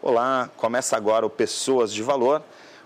Olá, começa agora o Pessoas de Valor.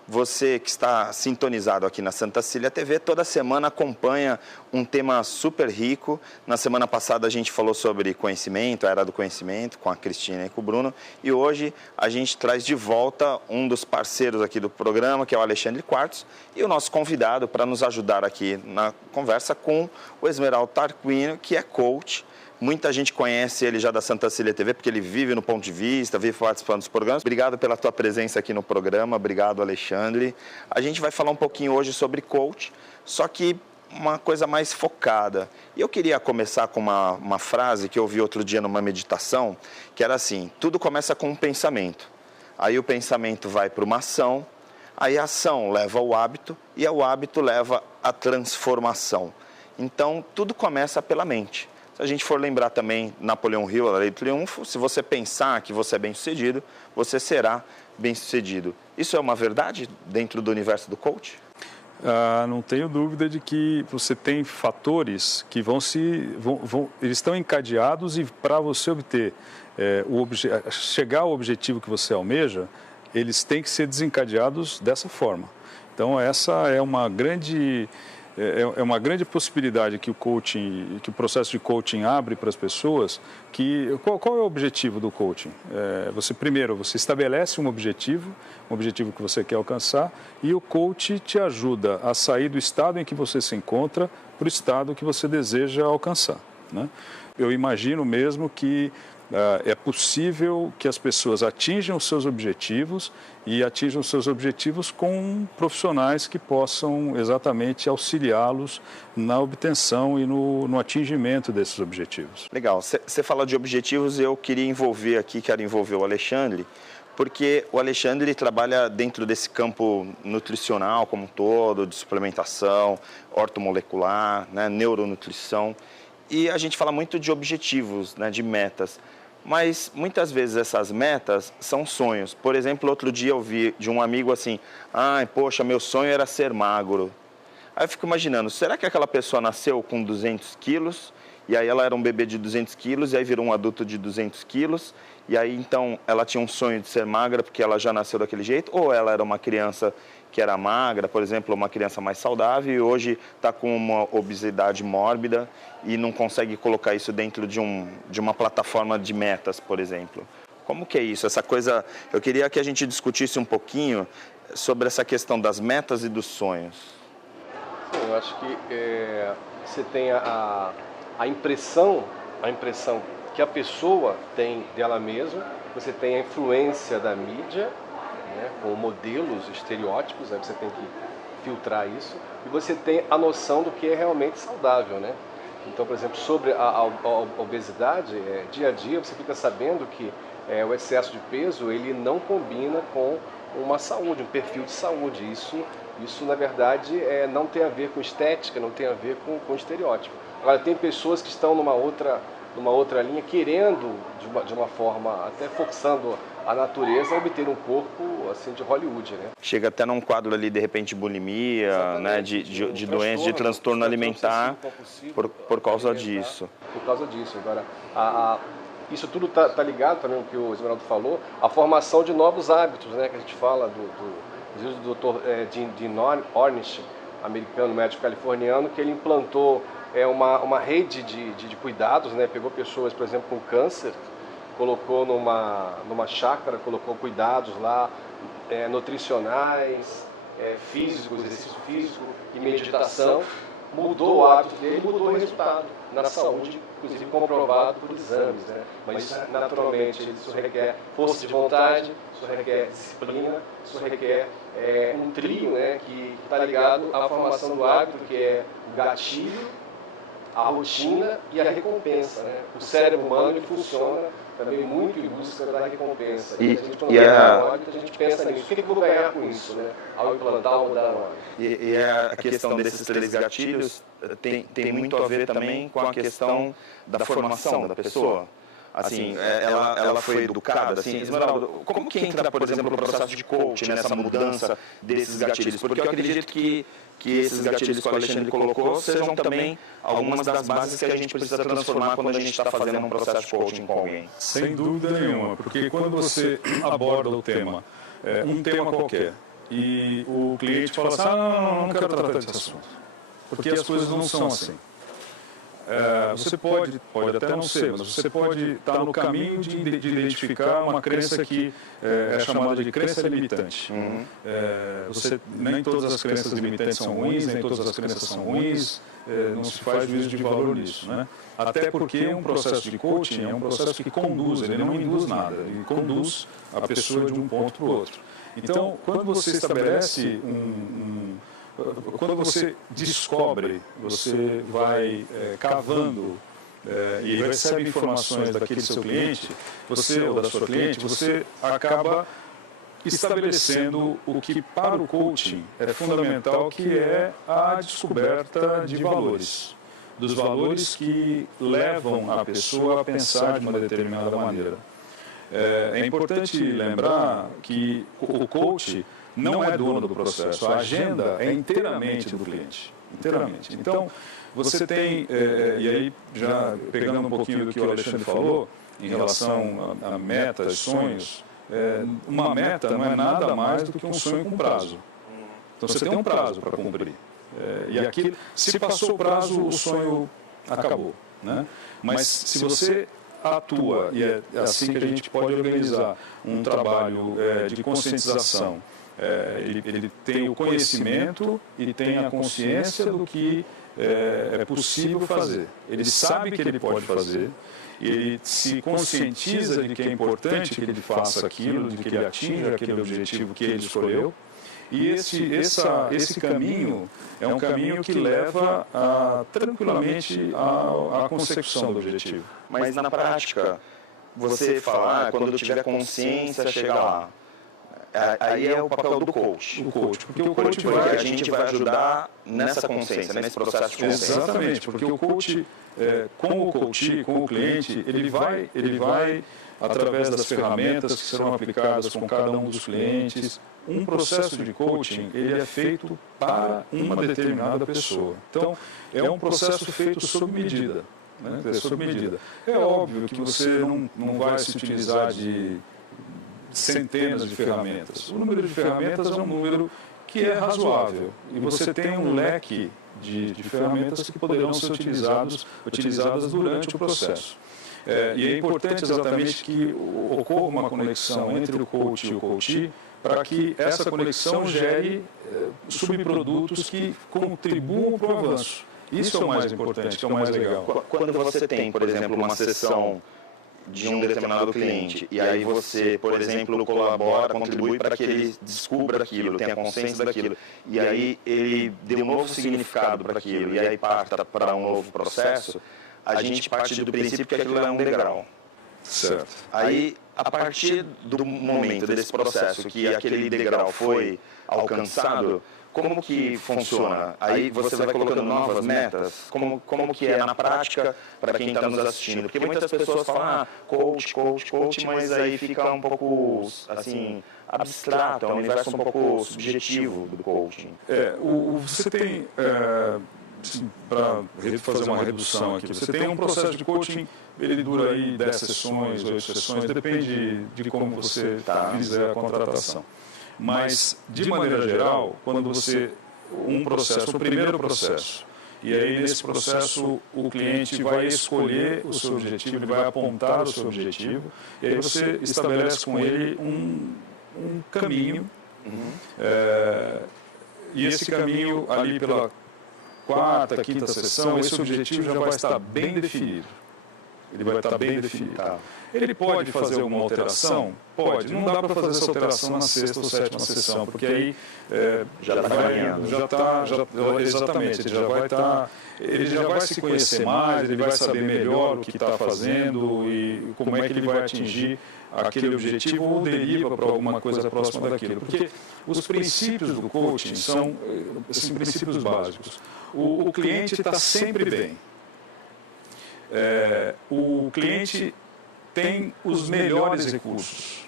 Você que está sintonizado aqui na Santa Cília TV, toda semana acompanha um tema super rico. Na semana passada a gente falou sobre conhecimento, a era do conhecimento, com a Cristina e com o Bruno. E hoje a gente traz de volta um dos parceiros aqui do programa, que é o Alexandre Quartos, e o nosso convidado para nos ajudar aqui na conversa com o Esmeraldo Tarquínio, que é coach. Muita gente conhece ele já da Santa Cília TV, porque ele vive no Ponto de Vista, vive participando dos programas. Obrigado pela tua presença aqui no programa, obrigado, Alexandre. A gente vai falar um pouquinho hoje sobre coach, só que uma coisa mais focada. E eu queria começar com uma frase que eu ouvi outro dia numa meditação, que era assim: tudo começa com um pensamento. Aí o pensamento vai para uma ação, aí a ação leva ao hábito e o hábito leva à transformação. Então, tudo começa pela mente. Se a gente for lembrar também Napoleão Hill, a Lei do Triunfo, se você pensar que você é bem-sucedido, você será bem-sucedido. Isso é uma verdade dentro do universo do coach? Não tenho dúvida de que você tem fatores que eles estão encadeados, e para você obter chegar ao objetivo que você almeja, eles têm que ser desencadeados dessa forma. Então essa é uma grande possibilidade que o processo de coaching abre para as pessoas. Qual é o objetivo do coaching? Primeiro, você estabelece um objetivo que você quer alcançar, e o coach te ajuda a sair do estado em que você se encontra para o estado que você deseja alcançar, né? Eu imagino mesmo que é possível que as pessoas atinjam os seus objetivos, e atinjam os seus objetivos com profissionais que possam exatamente auxiliá-los na obtenção e no atingimento desses objetivos. Legal. Você fala de objetivos, eu queria quero envolver o Alexandre, porque o Alexandre trabalha dentro desse campo nutricional como um todo, de suplementação, ortomolecular, né, neuronutrição. E a gente fala muito de objetivos, né, de metas, mas muitas vezes essas metas são sonhos. Por exemplo, outro dia eu vi de um amigo assim: poxa, meu sonho era ser magro. Aí eu fico imaginando, será que aquela pessoa nasceu com 200 quilos, e aí ela era um bebê de 200 quilos, e aí virou um adulto de 200 quilos, e aí então ela tinha um sonho de ser magra porque ela já nasceu daquele jeito, ou ela era uma criança que era magra, por exemplo, uma criança mais saudável, e hoje está com uma obesidade mórbida e não consegue colocar isso dentro de uma plataforma de metas, por exemplo. Como que é isso? Essa coisa, eu queria que a gente discutisse um pouquinho sobre essa questão das metas e dos sonhos. Sim, eu acho que você tem a impressão que a pessoa tem dela mesma, você tem a influência da mídia, né, com modelos, estereótipos, né, você tem que filtrar isso, e você tem a noção do que é realmente saudável, né? Então, por exemplo, sobre a obesidade, dia a dia você fica sabendo que o excesso de peso, ele não combina com uma saúde, um perfil de saúde. Isso na verdade, não tem a ver com estética, não tem a ver com estereótipo. Agora, tem pessoas que estão numa outra linha, querendo, de uma forma, até forçando a natureza, a obter um corpo assim de Hollywood, né? Chega até num quadro ali, de repente, de bulimia, né, de doença, de transtorno alimentar por causa disso. Por causa disso. Agora, isso tudo tá ligado também ao que o Esmeraldo falou, a formação de novos hábitos, né, que a gente fala do Dr. Dean Ornish, americano, médico californiano, que ele implantou uma rede de cuidados, né? Pegou pessoas, por exemplo, com câncer, colocou numa chácara, colocou cuidados lá, nutricionais, físicos, exercício físico e meditação, mudou o hábito dele, mudou o resultado na saúde, inclusive comprovado por exames, né? Mas naturalmente isso requer força de vontade, isso requer disciplina, isso requer um trio, né, que está ligado à formação do hábito, que é o gatilho, a rotina e a recompensa, né? O cérebro humano ele funciona também muito em busca da recompensa. E a gente, quando ganha um hábito, a gente pensa nisso. O que eu vou ganhar com isso, né? Ao implantar ou mudar o hábito? E a questão desses 3 gatilhos tem muito a ver também com a questão da formação da pessoa. assim, ela foi educada, assim, Esmeralda, como que entra, por exemplo, o processo de coaching, nessa mudança desses gatilhos? Porque eu acredito que esses gatilhos que o Alexandre colocou sejam também algumas das bases que a gente precisa transformar quando a gente está fazendo um processo de coaching com alguém. Sem dúvida nenhuma, porque quando você aborda o tema, um tema qualquer, e o cliente fala assim, não quero tratar desse assunto, porque as coisas não são assim. Você pode até não ser, mas você pode estar no caminho de identificar uma crença que é chamada de crença limitante. Nem todas as crenças limitantes são ruins, nem todas as crenças são ruins, não se faz juízo de valor nisso, né? Até porque um processo de coaching é um processo que conduz, ele não induz nada, ele conduz a pessoa de um ponto para o outro. Então, quando você estabelece quando você descobre, você vai cavando e recebe informações daquele seu cliente, você ou da sua cliente, você acaba estabelecendo o que para o coaching é fundamental, que é a descoberta de valores, dos valores que levam a pessoa a pensar de uma determinada maneira. É importante lembrar que o coach não é dono do processo, a agenda é inteiramente do cliente, inteiramente. Então, você tem, e aí já pegando um pouquinho do que o Alexandre falou, em relação a metas, sonhos, uma meta não é nada mais do que um sonho com prazo. Então, você tem um prazo para cumprir. E aqui, se passou o prazo, o sonho acabou, né? Mas se você atua, e é assim que a gente pode organizar um trabalho de conscientização, ele tem o conhecimento e tem a consciência do que é possível fazer. Ele sabe que ele pode fazer, ele se conscientiza de que é importante que ele faça aquilo, de que ele atinja aquele objetivo que ele escolheu. E esse caminho é um caminho que leva tranquilamente à consecução do objetivo. Mas na prática, você falar, quando eu tiver consciência, chegar lá. Aí é o papel do coach. O coach, porque o coach vai, a gente vai ajudar nessa consciência, nesse processo de consciência. Exatamente, porque o coach, com o cliente, ele vai, através das ferramentas que serão aplicadas com cada um dos clientes, um processo de coaching, ele é feito para uma determinada pessoa. Então, é um processo feito sob medida. Né? Sob medida. É óbvio que você não vai se utilizar de centenas de ferramentas. O número de ferramentas é um número que é razoável. E você tem um leque de ferramentas que poderão ser utilizadas durante o processo. E é importante exatamente que ocorra uma conexão entre o coach e o coachee, para que essa conexão gere subprodutos que contribuam para o avanço. Isso é o mais importante, que é o mais legal. Quando você tem, por exemplo, uma sessão de um determinado cliente, e aí você, por exemplo, colabora, contribui para que ele descubra aquilo, tenha consciência daquilo, e aí ele dê um novo significado para aquilo, e aí parta para um novo processo, a gente parte do princípio que aquilo é um degrau. Certo. Aí, a partir do momento desse processo que aquele degrau foi alcançado, como que funciona? Aí você vai colocando novas metas? Como que é na prática para quem está nos assistindo? Porque muitas pessoas falam, coach, mas aí fica um pouco, assim, abstrato, é um universo um pouco subjetivo do coaching. Você tem, para fazer uma redução aqui, você tem um processo de coaching, ele dura aí 10 sessões, 8 sessões, depende de como você fizer a contratação. Mas, de maneira geral, quando você, o primeiro processo, e aí nesse processo o cliente vai escolher o seu objetivo, ele vai apontar o seu objetivo, e aí você estabelece com ele um caminho, e esse caminho ali pela quarta, quinta sessão, esse objetivo já vai estar bem definido. Ele vai estar bem definido. Ele pode fazer alguma alteração? Pode. Não dá para fazer essa alteração na sexta ou sétima sessão, porque aí exatamente, ele já vai se conhecer mais, ele vai saber melhor o que está fazendo e como é que ele vai atingir aquele objetivo ou deriva para alguma coisa próxima daquilo. Porque os princípios do coaching são assim, princípios básicos. O cliente está sempre bem. O cliente tem os melhores recursos.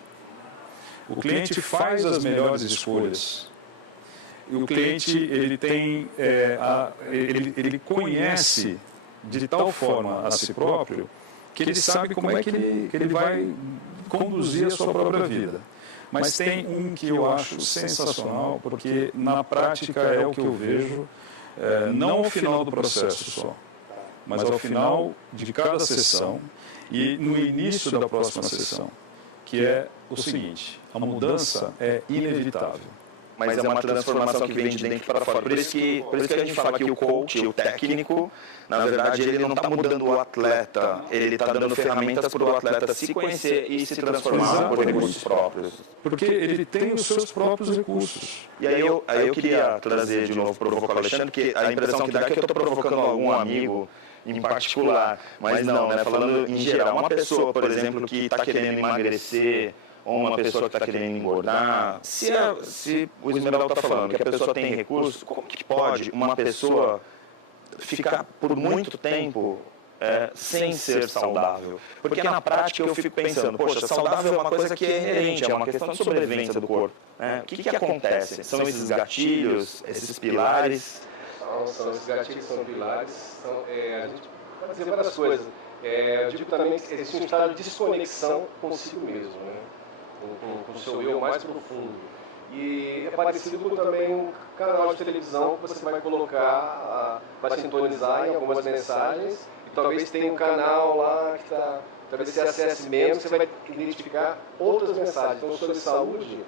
O cliente faz as melhores escolhas. E o cliente ele conhece de tal forma a si próprio que ele sabe como é que ele vai conduzir a sua própria vida. Mas tem um que eu acho sensacional, porque na prática é o que eu vejo, não ao final do processo só, mas ao final de cada sessão e no início da próxima sessão, que é o seguinte: a mudança é inevitável. Mas é uma transformação que vem de dentro para fora. Por isso que a gente fala que o coach, o técnico, na verdade, ele não está mudando o atleta, ele está dando ferramentas para o atleta se conhecer e se transformar por recursos próprios. Porque ele tem os seus próprios recursos. E aí eu queria trazer de novo, provocar o Alexandre, que a impressão que dá é que eu estou provocando algum amigo em particular, mas não, né? Falando em geral, uma pessoa, por exemplo, que está querendo emagrecer, ou uma pessoa que está querendo engordar, se o Esmeralda está falando que a pessoa tem recurso, como que pode uma pessoa ficar por muito tempo sem ser saudável? Porque na prática eu fico pensando, poxa, saudável é uma coisa que é inerente, é uma questão de sobrevivência do corpo. O que acontece? São esses gatilhos, esses pilares? São esses gatilhos, são pilares, a gente pode dizer várias coisas. Eu digo também que existe um estado de desconexão consigo mesmo, né? Com o seu eu mais profundo. E é parecido com também um canal de televisão que você vai colocar, vai sintonizar em algumas mensagens, e talvez tenha um canal lá que talvez você acesse menos, você vai identificar outras mensagens. Então, sobre saúde,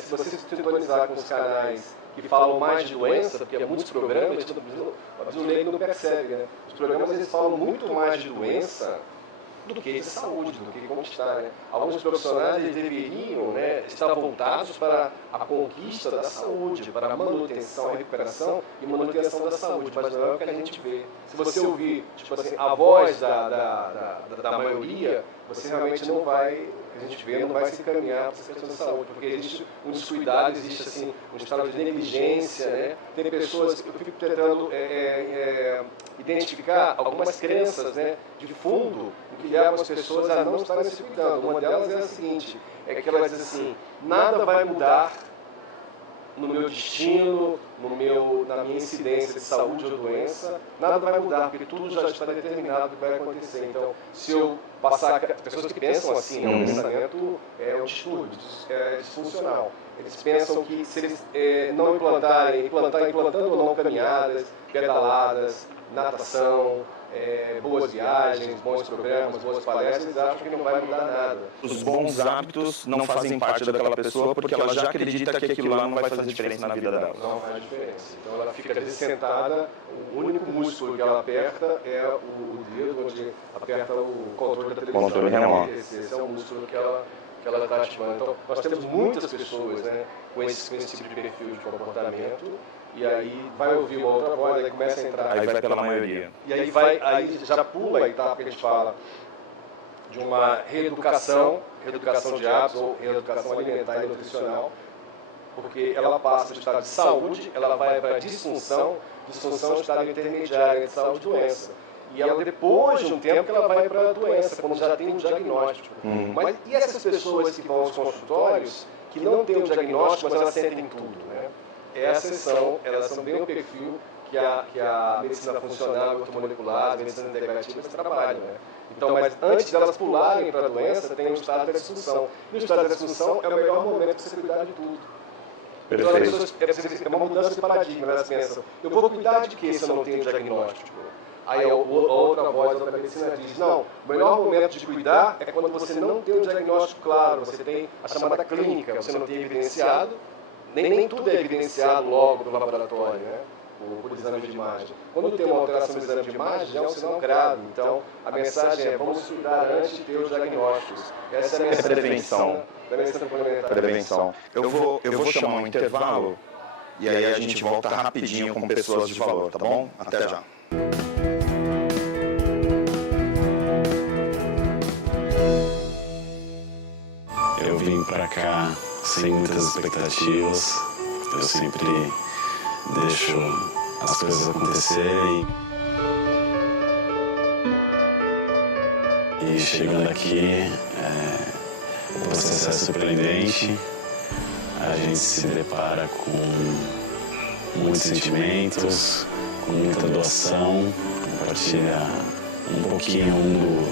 se você se sintonizar com os canais que falam mais de doença, porque há muitos programas, o leigo não percebe, né? Os programas eles falam muito mais de doença do que de saúde, do que conquistar, né? Alguns profissionais eles deveriam, né, estar voltados para a conquista da saúde, para a manutenção, a recuperação e manutenção da saúde, mas não é o que a gente vê. Se você ouvir, tipo assim, a voz da maioria, você realmente não vai, a gente vê, não vai se encaminhar para essa questão da saúde, porque existe um descuidado, existe assim, um estado de negligência, né? Tem pessoas, eu fico tentando identificar algumas crenças, né, de fundo, que levam as pessoas a não estarem se cuidando. Uma delas é a seguinte, que ela diz assim, nada vai mudar no meu destino, na minha incidência de saúde ou doença, nada vai mudar, porque tudo já está determinado que vai acontecer. Então, se eu passar... Pessoas que pensam assim, o pensamento é um distúrbio, é disfuncional. Eles pensam que se eles não implantando ou não caminhadas, pedaladas, natação, boas viagens, bons programas, boas palestras, eles acham que não vai mudar nada. Os bons hábitos não fazem parte daquela pessoa porque ela já acredita que aquilo lá não vai fazer diferença na vida dela. Não faz diferença. Então ela fica sentada, o único músculo que ela aperta é o dedo onde aperta o controle da televisão. Controle remoto. Esse é o músculo que ela está ativando. Então nós temos muitas pessoas, né, com esse tipo de perfil de comportamento. E aí vai ouvir uma outra voz, aí começa a entrar. Aí vai pela maioria. E aí já pula a etapa que a gente fala de uma reeducação de hábitos ou reeducação alimentar e nutricional, porque ela passa do estado de saúde, ela vai para a disfunção é um estado intermediário entre saúde e doença. E ela, depois de um tempo, ela vai para a doença, quando já tem um diagnóstico. Mas e essas pessoas que vão aos consultórios, que não têm o diagnóstico, mas elas sentem tudo, né? Elas são bem o perfil que a medicina funcional, ortomolecular, a medicina integrativa trabalham, né? Então, mas antes delas pularem para a doença, tem o estado da disfunção. E o estado da disfunção é o melhor momento para você cuidar de tudo. Então, as pessoas, é uma mudança de paradigma, elas pensam, eu vou cuidar de quê se eu não tenho diagnóstico? Aí a outra voz da medicina diz, não, o melhor momento de cuidar é quando você não tem um diagnóstico claro, você tem a chamada clínica, você não tem evidenciado, nem tudo é evidenciado logo no laboratório, né? Por exame de imagem. Quando tem uma alteração no exame de imagem, já é um sinal grave. Então, a mensagem é, vamos cuidar antes de ter os diagnósticos. Essa é a mensagem da medicina complementar. Prevenção. Eu vou chamar um intervalo e aí a gente volta rapidinho com pessoas de valor, tá bom? Até já. Eu vim pra cá sem muitas expectativas. Eu sempre deixo as coisas acontecerem. E E chegando aqui, o processo é surpreendente. A gente se depara com muitos sentimentos, com muita doação, compartilha um pouquinho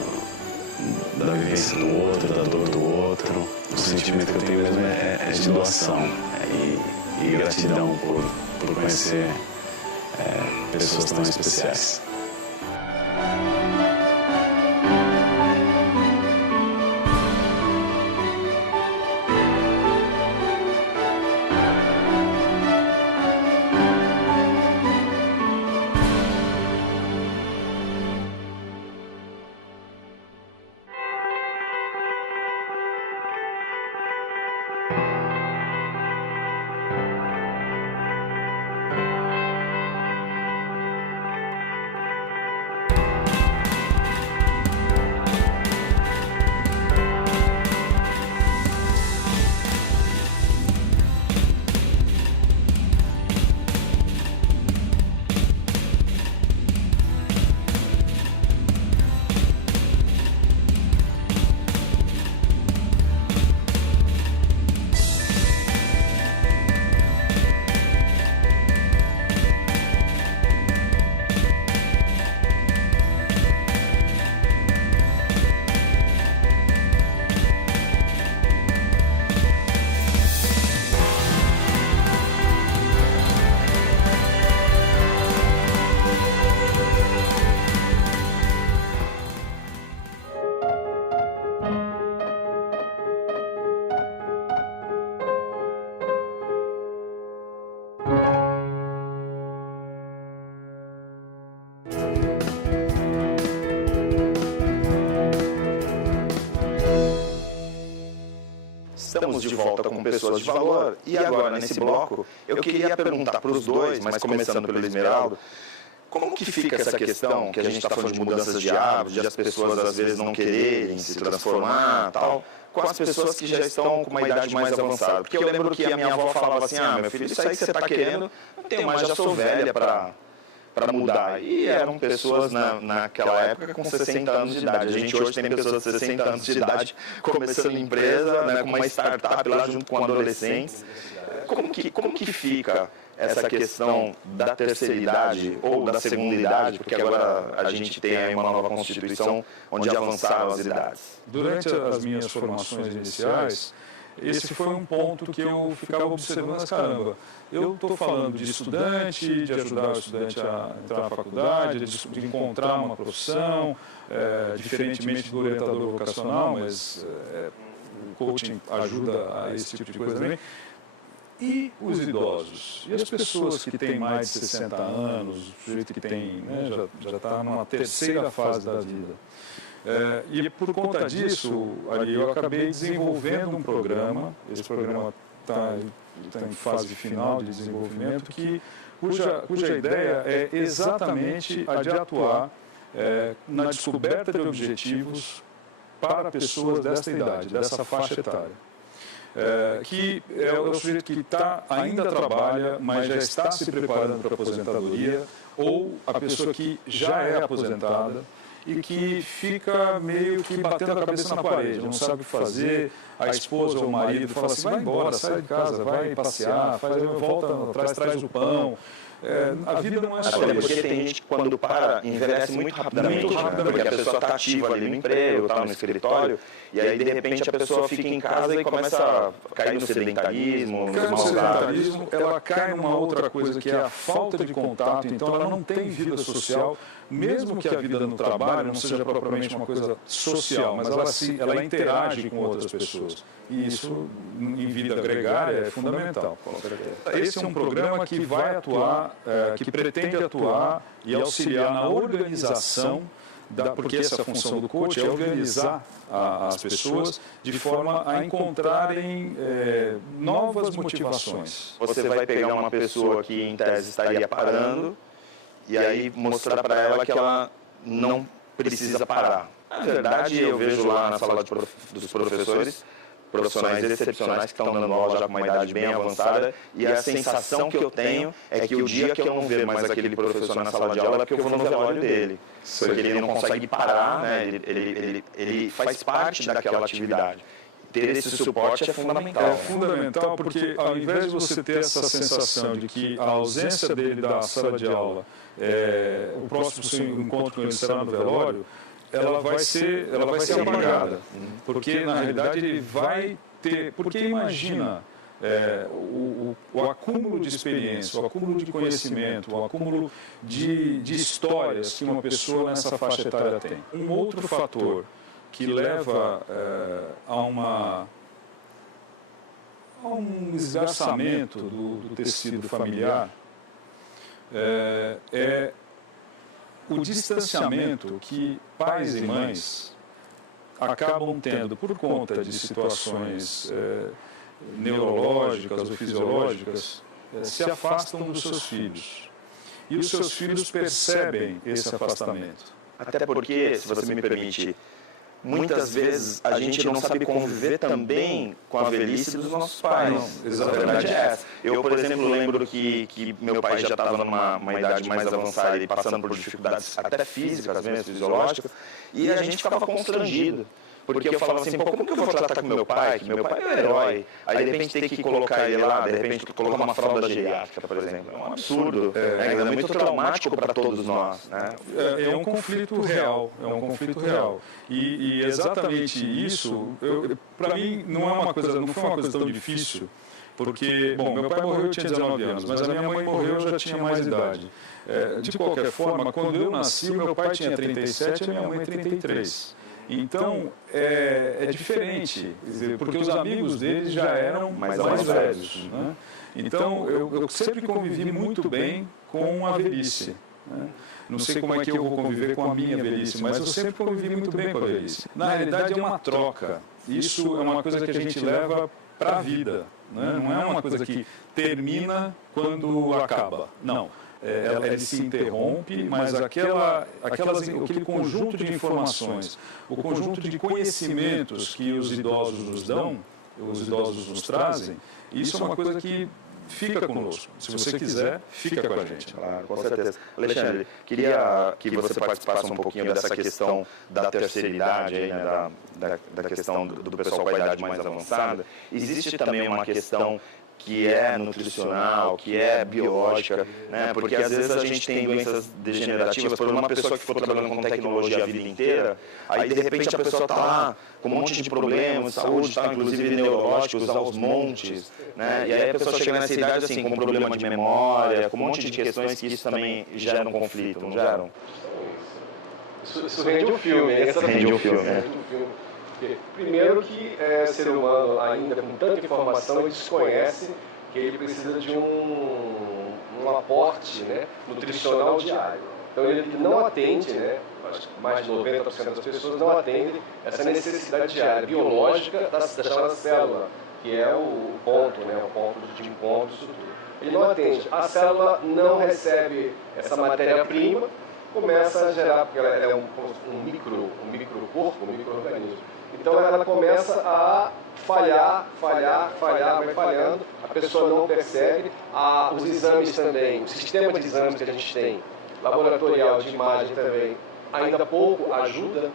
da vivência do outro, da dor do outro. O sentimento que eu tenho mesmo é de doação e gratidão por conhecer pessoas tão especiais. Estamos de volta com Pessoas de Valor e agora, nesse bloco, eu queria perguntar para os dois, mas começando pelo Esmeraldo, como que fica essa questão, que a gente está falando de mudanças de hábitos, de as pessoas às vezes não quererem se transformar tal, com as pessoas que já estão com uma idade mais avançada? Porque eu lembro que a minha avó falava assim, meu filho, isso aí que você está querendo, não tenho mais, já sou velha para mudar. E eram pessoas naquela época com 60 anos de idade. A gente hoje tem pessoas de 60 anos de idade começando empresa, com uma startup lá junto com adolescentes. Como que fica essa questão da terceira idade ou da segunda idade, porque agora a gente tem aí uma nova Constituição onde avançaram as idades? Durante as minhas formações iniciais, esse foi um ponto que eu ficava observando, caramba, eu estou falando de estudante, de ajudar o estudante a entrar na faculdade, de encontrar uma profissão, diferentemente do orientador vocacional, mas o coaching ajuda a esse tipo de coisa também. E os idosos? E as pessoas que têm mais de 60 anos, o sujeito que tem, já está numa terceira fase da vida. E por conta disso, ali eu acabei desenvolvendo um programa, esse programa está em fase final de desenvolvimento, cuja ideia é exatamente a de atuar na descoberta de objetivos para pessoas desta idade, dessa faixa etária. Que é o sujeito que ainda trabalha, mas já está se preparando para a aposentadoria, ou a pessoa que já é aposentada e que fica meio que batendo a cabeça na parede, não sabe o que fazer, a esposa ou o marido fala assim, vai embora, sai de casa, vai passear, volta atrás, traz o pão. A vida não é só isso. Porque tem gente que quando para, envelhece muito rapidamente, porque a pessoa está ativa ali no emprego, está no escritório, e aí de repente a pessoa fica em casa e começa a cair no sedentarismo, ela cai numa outra coisa que é a falta de contato, então ela não tem vida social, mesmo que a vida no trabalho não seja propriamente uma coisa social, mas ela interage com outras pessoas. E isso, em vida gregária, é fundamental. Esse é um programa que vai atuar, que pretende atuar e auxiliar na organização, porque essa função do coach é organizar as pessoas de forma a encontrarem novas motivações. Você vai pegar uma pessoa que, em tese, estaria parando e aí mostrar para ela que ela não precisa parar. Na verdade, eu vejo lá na sala dos professores profissionais excepcionais que estão dando aula já com uma idade bem avançada, e a sensação que eu tenho é que o dia que eu não ver mais aquele professor na sala de aula é porque eu vou no velório dele, porque ele não consegue parar, né? Ele faz parte daquela atividade. Ter esse suporte é fundamental. É fundamental porque, ao invés de você ter essa sensação de que a ausência dele da sala de aula, o próximo seu encontro com ele será no velório, ela vai ser apagada. Porque, na realidade, ele vai ter... Porque imagina o acúmulo de experiência, o acúmulo de conhecimento, o acúmulo de histórias que uma pessoa nessa faixa etária tem. Um outro fator que leva a um esgarçamento do tecido familiar é o distanciamento que pais e mães acabam tendo por conta de situações neurológicas ou fisiológicas, se afastam dos seus filhos. E os seus filhos percebem esse afastamento. Até porque, se você me permite, muitas vezes a gente não sabe conviver também com a velhice dos nossos pais. A verdade é essa. Eu, por exemplo, lembro que meu pai já estava numa idade mais avançada e passando por dificuldades até físicas, mesmo fisiológicas, e a gente ficava constrangido. Porque eu falava assim, pô, como que eu vou tratar com meu pai? Que meu pai é um herói. Aí, de repente, tem que colocar ele lá, de repente, colocar uma fralda geriátrica, por exemplo. É um absurdo. É muito traumático para todos nós. Né? É um conflito real. É um conflito real. E exatamente isso, para mim, não foi uma coisa tão difícil. Porque, bom, meu pai morreu, eu tinha 19 anos, mas a minha mãe morreu, eu já tinha mais idade. De qualquer forma, quando eu nasci, meu pai tinha 37 e a minha mãe 33. Então, é diferente, porque os amigos deles já eram mais velhos. Né? Então, eu sempre convivi muito bem com a velhice. Né? Não sei como é que eu vou conviver com a minha velhice, mas eu sempre convivi muito bem com a velhice. Na realidade, é uma troca. Isso é uma coisa que a gente leva para a vida. Né? Não é uma coisa que termina quando acaba. Não. Ele se interrompe, mas aquele conjunto de informações, o conjunto de conhecimentos que os idosos nos dão, os idosos nos trazem, isso é uma coisa que fica conosco. Se você quiser, fica com a gente. Claro, com certeza. Alexandre, queria que você participasse um pouquinho dessa questão da terceira idade, aí, né, da questão do pessoal com a idade mais avançada. Existe também uma questão que é nutricional, que é biológica, né? Porque às vezes a gente tem doenças degenerativas por uma pessoa que ficou trabalhando com tecnologia a vida inteira, aí de repente a pessoa está lá com um monte de problemas de saúde, tá, inclusive neurológicos aos montes, né? E aí a pessoa chega nessa idade assim, com problema de memória, com um monte de questões que isso também gera um conflito, não geram? Isso rende um filme, rende um filme, né? Primeiro que o ser humano, ainda com tanta informação, ele desconhece que ele precisa de um aporte, né, nutricional diário. Então ele não atende, né, acho que mais de 90% das pessoas não atendem essa necessidade diária, biológica da chamada célula, que é o ponto, né, o ponto de encontro disso tudo. Ele não atende. A célula não recebe essa matéria-prima, começa a gerar, porque ela é um microcorpo, um micro-organismo. Então ela começa a falhar, vai falhando, a pessoa não percebe, os exames também, o sistema de exames que a gente tem, laboratorial de imagem também, ainda pouco ajuda,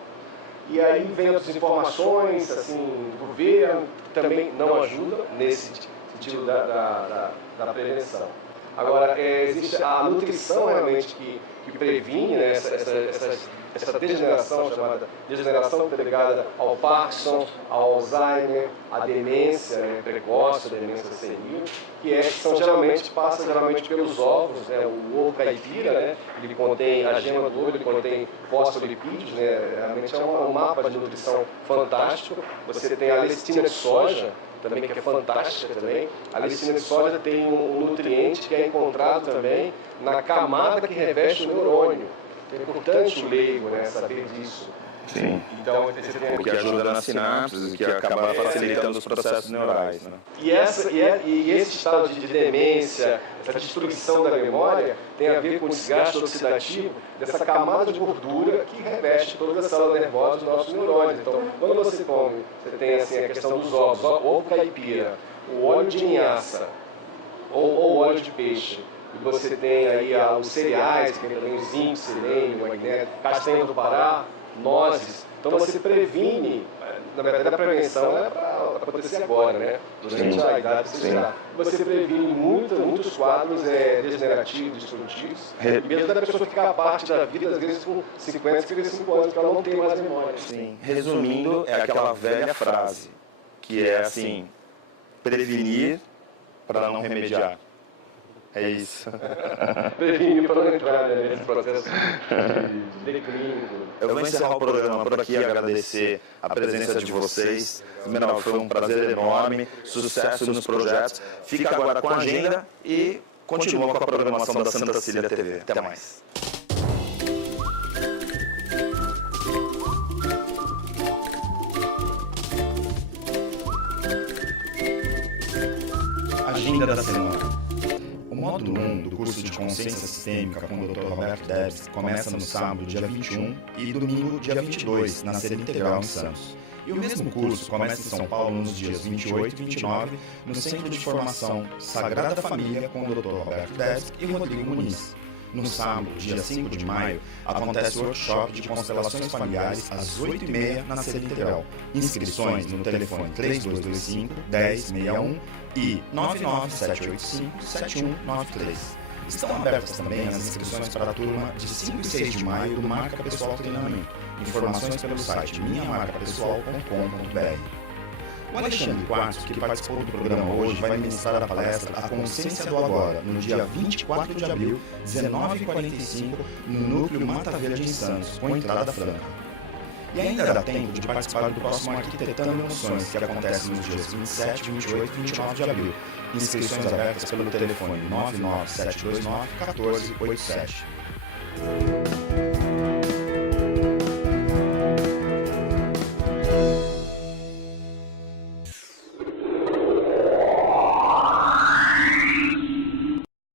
e aí vem outras informações, assim, do governo, que também não ajuda nesse sentido da prevenção. Agora, existe a nutrição realmente que previne, né, essa degeneração, chamada degeneração que está ligada ao Parkinson, ao Alzheimer, à demência, né, precoce, a demência senil, que passa geralmente pelos ovos, né, o ovo caipira, né, ele contém a gema do ovo, ele contém fosfolipídios, né, realmente é um mapa de nutrição fantástico. Você tem a lectina de soja, também, que é fantástica também. A lectina de soja tem um nutriente que é encontrado também na camada que reveste o neurônio. É importante o leigo, né, saber disso. Sim. Então, você tem O que ajuda nas sinapses, o que acaba facilitando os processos neurais. Né? E esse estado de demência, essa destruição da memória, tem a ver com o desgaste oxidativo dessa camada de gordura que reveste toda a célula nervosa dos nossos neurônios. Então, quando você come, você tem assim, a questão dos ovos, ovo caipira, o óleo de linhaça ou óleo de peixe, e você tem aí os cereais, que tem zinco, selênio, magnésio, castanha do Pará, nozes. Então você previne, na verdade a prevenção é para acontecer agora, né? Durante a idade que você já. Você previne muitos quadros degenerativos, destrutivos, e mesmo da pessoa ficar parte da vida, às vezes com 50, 55 anos, porque ela não tem mais memória. Sim. Resumindo, é aquela velha frase, que é assim, prevenir para não remediar. É isso. Prevenir para não entrar nesse processo de declínio. Eu vou encerrar o programa por aqui e agradecer a presença de vocês. Esmeralda, foi um prazer enorme, sucesso nos projetos. Fica agora com a agenda e continua com a programação da Santa Cecília TV. Até mais. Agenda da semana. O módulo 1 do curso de Consciência Sistêmica com o Dr. Roberto Debs começa no sábado, dia 21, e domingo, dia 22, na sede integral em Santos. E o mesmo curso começa em São Paulo nos dias 28 e 29, no Centro de Formação Sagrada Família com o Dr. Roberto Debs e Rodrigo Muniz. No sábado, dia 5 de maio, acontece o workshop de constelações familiares às 8h30 na sede integral. Inscrições no telefone 3225-1061 e 99785-7193. Estão abertas também as inscrições para a turma de 5 e 6 de maio do Marca Pessoal Treinamento. Informações pelo site minhamarcapessoal.com.br. O Alexandre Quartos, que participou do programa hoje, vai ministrar a palestra A Consciência do Agora, no dia 24 de abril, 19h45, no Núcleo Mata Verde em Santos, com entrada franca. E ainda dá tempo de participar do próximo Arquitetando Emoções, que acontece nos dias 27, 28 e 29 de abril. Inscrições abertas pelo telefone 99729-1487.